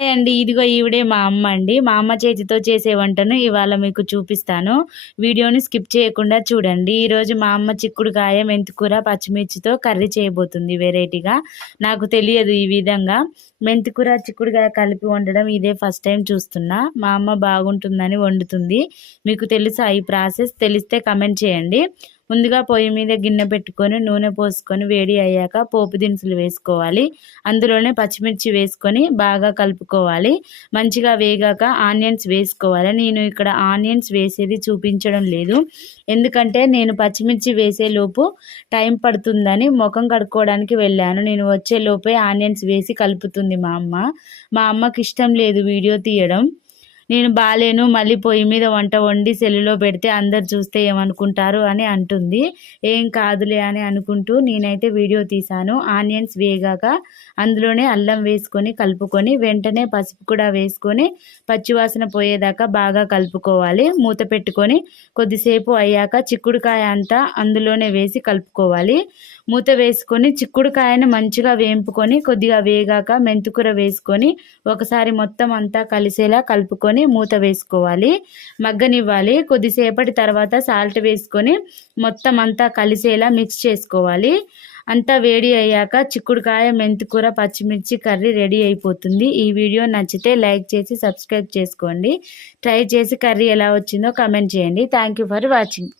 అండి. ఇదిగో ఈవిడే మా అమ్మ అండి. మా అమ్మ చేతితో చేసే వంటను ఇవాళ మీకు చూపిస్తాను. వీడియోని స్కిప్ చేయకుండా చూడండి. ఈరోజు మా అమ్మ చిక్కుడుకాయ, మెంతికూర, పచ్చిమిర్చితో కర్రీ చేయబోతుంది వెరైటీగా. నాకు తెలియదు ఈ విధంగా. మెంతికూర, చిక్కుడుకాయ కలిపి వండడం ఇదే ఫస్ట్ టైం చూస్తున్నా. మా అమ్మ బాగుంటుందని వండుతుంది. మీకు తెలుసా ఈ ప్రాసెస్? తెలిస్తే కమెంట్ చేయండి. ముందుగా పొయ్యి మీద గిన్నె పెట్టుకొని నూనె పోసుకొని వేడి అయ్యాక పోపు దినుసులు వేసుకోవాలి. అందులోనే పచ్చిమిర్చి వేసుకొని బాగా కలుపుకోవాలి. మంచిగా వేగాక ఆనియన్స్ వేసుకోవాలి. నేను ఇక్కడ ఆనియన్స్ వేసేది చూపించడం లేదు, ఎందుకంటే నేను పచ్చిమిర్చి వేసేలోపు టైం పడుతుందని ముఖం కడుక్కోవడానికి వెళ్ళాను. నేను వచ్చేలోపే ఆనియన్స్ వేసి కలుపుతుంది మా అమ్మ. మా అమ్మకి ఇష్టం లేదు వీడియో తీయడం. నేను బాలేను, మళ్ళీ పొయ్యి మీద వంట వండి సెల్లులో పెడితే అందరు చూస్తే ఏమనుకుంటారు అని అంటుంది. ఏం కాదులే అని అనుకుంటూ నేనైతే వీడియో తీశాను. ఆనియన్స్ వేగాక అందులోనే అల్లం వేసుకొని కలుపుకొని వెంటనే పసుపు కూడా వేసుకొని పచ్చివాసన పోయేదాకా బాగా కలుపుకోవాలి. మూత పెట్టుకొని కొద్దిసేపు అయ్యాక చిక్కుడుకాయ అంతా అందులోనే వేసి కలుపుకోవాలి. మూత వేసుకొని చిక్కుడుకాయను మంచిగా వేంపుకొని కొద్దిగా వేగాక మెంతికూర వేసుకొని ఒకసారి మొత్తం అంతా కలిసేలా కలుపుకొని మూత వేసుకోవాలి. మగ్గనివ్వాలి. కొద్దిసేపటి తర్వాత సాల్ట్ వేసుకొని మొత్తం అంతా కలిసేలా మిక్స్ చేసుకోవాలి. అంతా వేడి అయ్యాక చిక్కుడుకాయ, మెంతికూర, పచ్చిమిర్చి కర్రీ రెడీ అయిపోతుంది. ఈ వీడియో నచ్చితే లైక్ చేసి సబ్స్క్రైబ్ చేసుకోండి. ట్రై చేసి కర్రీ ఎలా వచ్చిందో కమెంట్ చేయండి. Thank you for watching.